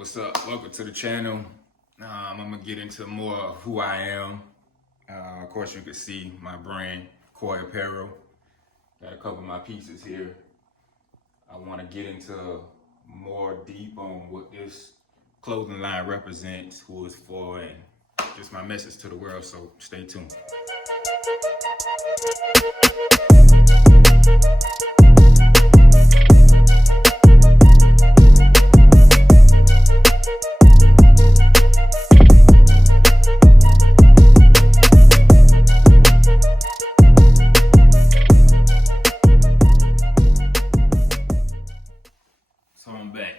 What's up? Welcome to the channel. I'm gonna get into more of who I am. Of course, you can see my brand, Koi Apparel. Got a couple of my pieces here. I want to get into more deep on what this clothing line represents, who it's for, and just my message to the world. So stay tuned. So I'm back.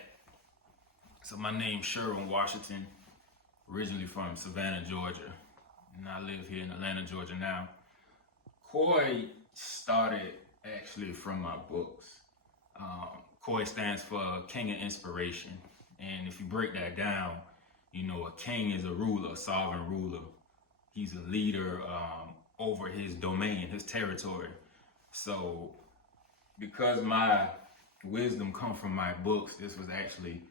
So my name's Sherwin Washington, originally from Savannah, Georgia, and I live here in Atlanta, Georgia now. Koi started actually from my books. Koi stands for King of Inspiration, and if you break that down, you know a king is a ruler, a sovereign ruler. He's a leader over his domain, his territory. So because my wisdom come from my books, this was actually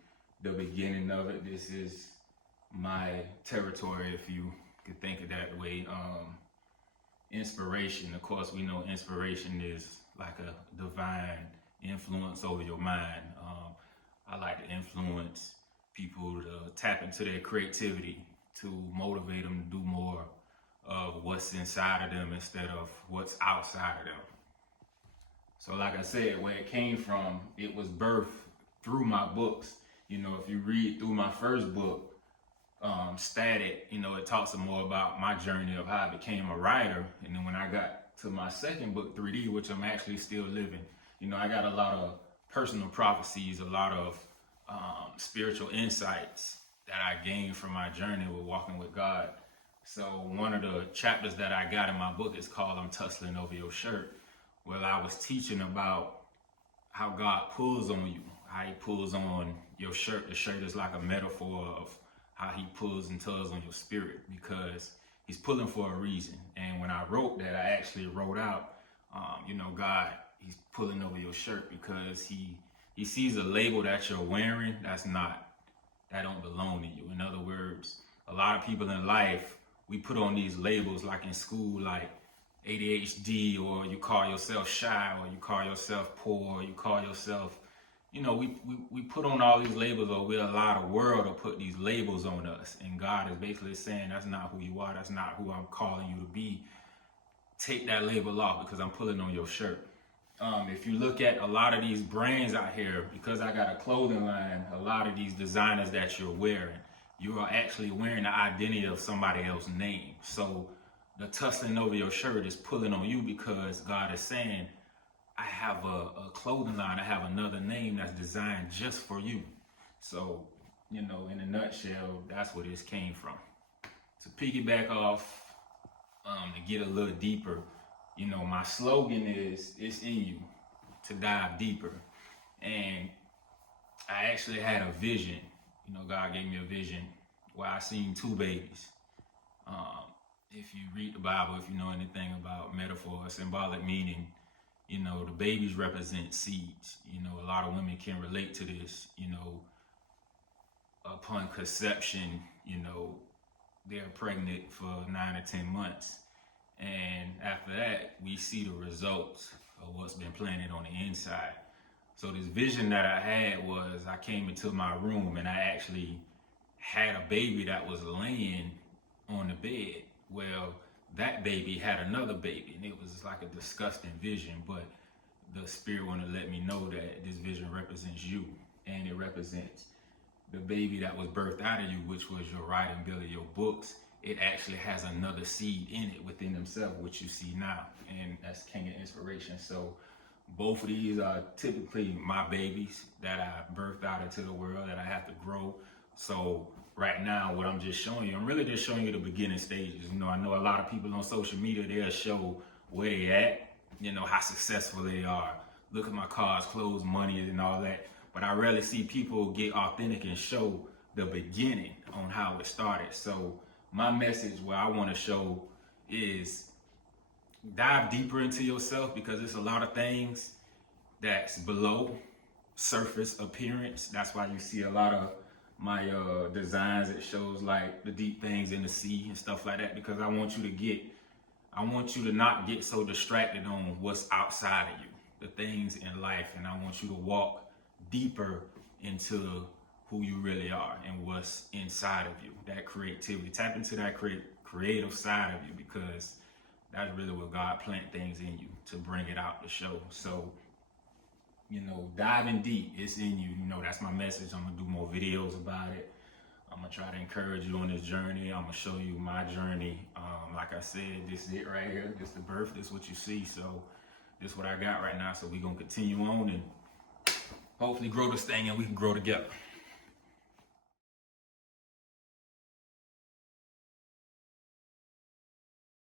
the beginning of it. This is my territory, if you could think of that way. Inspiration, of course, we know inspiration is like a divine influence over your mind. I like to influence people to tap into their creativity, to motivate them to do more of what's inside of them instead of what's outside of them. So like I said, where it came from, it was birthed through my books. You know, if you read through my first book, Static, you know, it talks more about my journey of how I became a writer. And then when I got to my second book, 3D, which I'm actually still living, you know, I got a lot of personal prophecies, a lot of spiritual insights that I gained from my journey with walking with God. So one of the chapters that I got in my book is called I'm Tussling Over Your Shirt. Well, I was teaching about how God pulls on you, how he pulls on your shirt. The shirt is like a metaphor of how he pulls and tugs on your spirit because he's pulling for a reason. And when I wrote that, I actually wrote out, you know, God, he's pulling over your shirt because he sees a label that you're wearing that don't belong to you. In other words, a lot of people in life, we put on these labels like in school, like ADHD, or you call yourself shy, or you call yourself poor, or you call yourself, you know, we put on all these labels, or we allow the world to put these labels on us. And God is basically saying, that's not who you are. That's not who I'm calling you to be. Take that label off because I'm pulling on your shirt. If you look at a lot of these brands out here, because I got a clothing line, a lot of these designers that you're wearing, you are actually wearing the identity of somebody else's name. So the tussling over your shirt is pulling on you because God is saying, I have a clothing line, I have another name that's designed just for you. So, you know, in a nutshell, that's where this came from. To piggyback off, to get a little deeper, you know, my slogan is, it's in you to dive deeper. And I actually had a vision. You know, God gave me a vision where I seen two babies. If you read the Bible, if you know anything about metaphor, symbolic meaning, you know, the babies represent seeds. You know, a lot of women can relate to this. You know, upon conception, you know, they're pregnant for 9 or 10 months. And after that, we see the results of what's been planted on the inside. So this vision that I had was, I came into my room and I actually had a baby that was laying on the bed. Well, that baby had another baby, and it was like a disgusting vision, but the spirit wanted to let me know that this vision represents you, and it represents the baby that was birthed out of you, which was your writing bill of your books. It actually has another seed in it within themselves, which you see now, and that's King of Inspiration. So both of these are typically my babies that I birthed out into the world that I have to grow. So right now, what I'm just showing you, I'm really just showing you the beginning stages. You know, I know a lot of people on social media, they'll show where they at, you know, how successful they are. Look at my cars, clothes, money, and all that. But I rarely see people get authentic and show the beginning on how it started. So my message, what I want to show is dive deeper into yourself, because there's a lot of things that's below surface appearance. That's why you see a lot of my designs. It shows like the deep things in the sea and stuff like that, because I want you to not get so distracted on what's outside of you, the things in life, and I want you to walk deeper into who you really are and what's inside of you, that creativity. Tap into that creative side of you, because that's really what God plant things in you to bring it out to show. So, diving deep, it's in you. That's my message. I'm gonna do more videos about it. I'm gonna try to encourage you on this journey. I'm gonna show you my journey. Like I said, this is it right here. This is the birth. This is what you see. So this is what I got right now. So we're gonna continue on and hopefully grow this thing, and we can grow together.